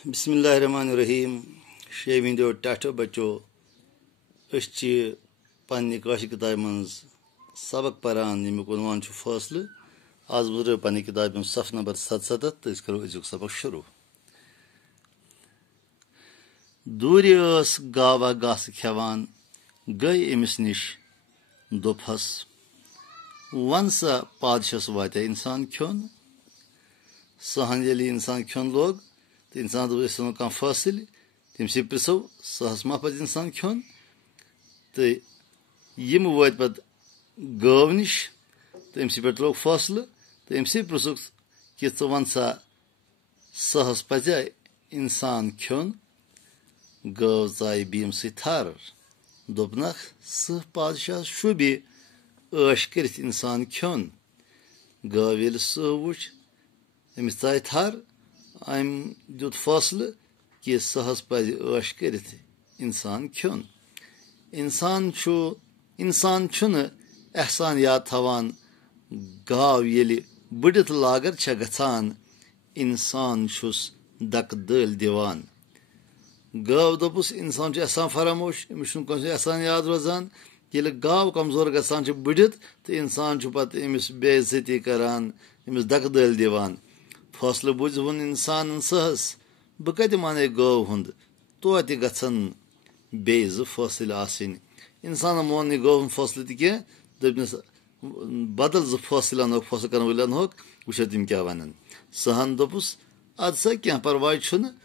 बिस्मिल्लाहिर्रहमानिर्रहीम। शेविंदो टाठो बच्चो पन्ने काश किताब मज सबक परान यमुक उनवान फैसल। आज बुजरो पन्ने किताब सफ नंबर 77 तो करो अजुक सबक शुरू। दूर गावा घास खेवान गई अमिस निश दोपहस वन सा पादशाह वात इंसान खोन सहन ये इंसान खोन लोग तो इंसान कह फैसल तमस पृसो सहस मा पे इंसान खोन तो यम वात पे गव नश तो अमस पे लोग फैसल तो अमस पृसुक कि वन सा सहस पजा इंसान खोन गव चाय बीम थर दोपनख सह पादशाह शुबे ऐश कर इंसान खोन गव ये सह वो अमस चाय थर अम दुत फैसल कि सहस पज ऐश कर इंसान खोन। इंसान एहसान याद थवान गाव ये बड़ित लागर गसान इंसान दक दल दिवान। गव दोपुस इंसान एहसान फरामोश अमिस एहसान याद रोजान ये गाव कमजोर गसान बड़ित तो इंसान पे अमिस बेइज्जती करान अमिस दक दल दिवान। फैसल बुझ वो इंसान सहस बह कत माने गव हुंद तो गन बेज फैसल आसन इंसान मोन न गव हुंद फैसल तह दपनस बदल जो फैसल अनोक फैसल कर वल अनोक वो तम क्या वन। सहन दोपुस अद सा क्या परवाह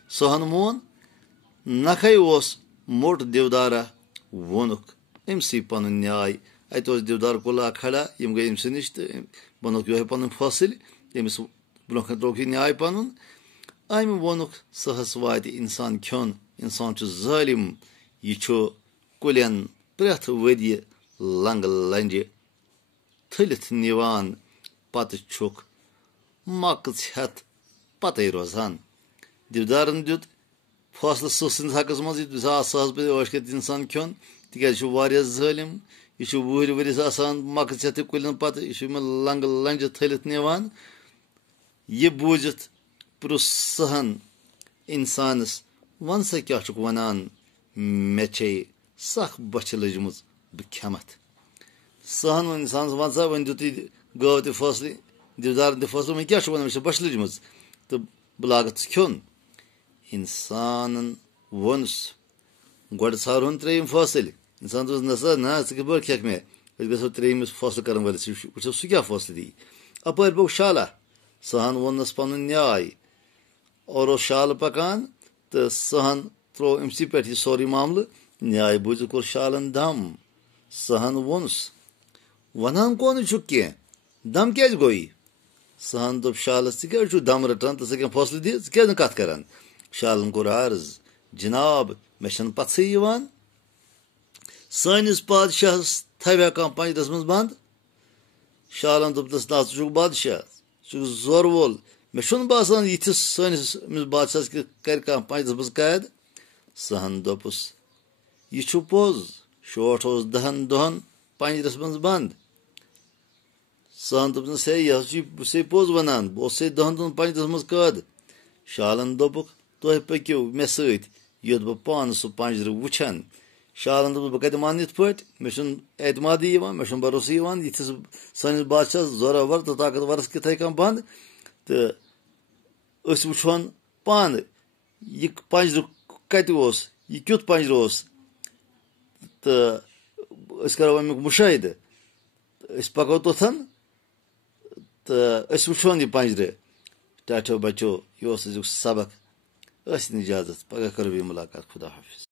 सहन मोन नखे मोट देवदारा वोनुक अमसी पन न्याय अत देवदार कुला खड़ा यम गई अमस नश तो वोनुक यो पन फैसल तमिस ब्रो त्रोक न्याय पन अम वोनुक सहस वात इंसान खोन इंसान जालिम यह कुलन प्रेथ वरि लंग लंज थलित निवान पत मकच हेत पत रोजान। देवदारन दुत फैसल सस हकस मज सहस पे ऐश कर इंसान खोन तिक जालिम यह वुहर वरिस मकच हेत कुलन पत यह लंग लंज थलित निवान। यह बूझित प्रुस सहन इंसानस वन सा क्या वनान मे चे सख बच लजम बह खेमत। सहन वन इंसान वन सा वन दुत गव त फैसल देवदार त फैसल वो क्या वन मे बच लजम तो बह लागत खोन। इंसान वोनस गोड सारन त्रेम फैसल इंसान नसा ना कह खेक मे गो त्रेमिस फैसल कर वो सह क्या फैसल दी अपर बो शाला सहन वोनस पन न्याय और शाल पकान तो सहन त्रो अमस पे सोरे मामल न्याय बूझ कोर शालन दम। सहन वोनस वनान कौन कह दम क्या गोई सहन दोप शालस क्या दम रटान तो क्या फैसल दी क्या कत करान। शालन कोर अर्ज जनाब मे पत्सै यवान सानिस पादशाहस थव्या कह पंजरस मज बंद। शालन दोपस ना छु बादशाह जोर वोल मे बासान यिथिस सानिस बादशाह कर पंजरस मज कैद। सहन दोपस यह पोज शोट 10 दोहन पंजरस मज बंद। सहन दोपस हे यह पोज वनान बह 10 दोहन पंजरस मज कैद। शालन दोपुक तुह पक्यू मे सत योत बह पान सह पंजर वुछन। शालन दोपस बह कत मान इत पे मे एतमादी मे भरोस यथिस सानिस बादशाह जोरावर तो ताकतवरस कित कह बंद तो वुछन पान यह पंजर कत यह क्युत पंजर तो करो अमुक मुशाहिद पको तोथन तो वुछन यह पंजर। टाठो बच्चो यह अजुक सबक इजाजत पगह करो मुलाकात खुदा हाफिज।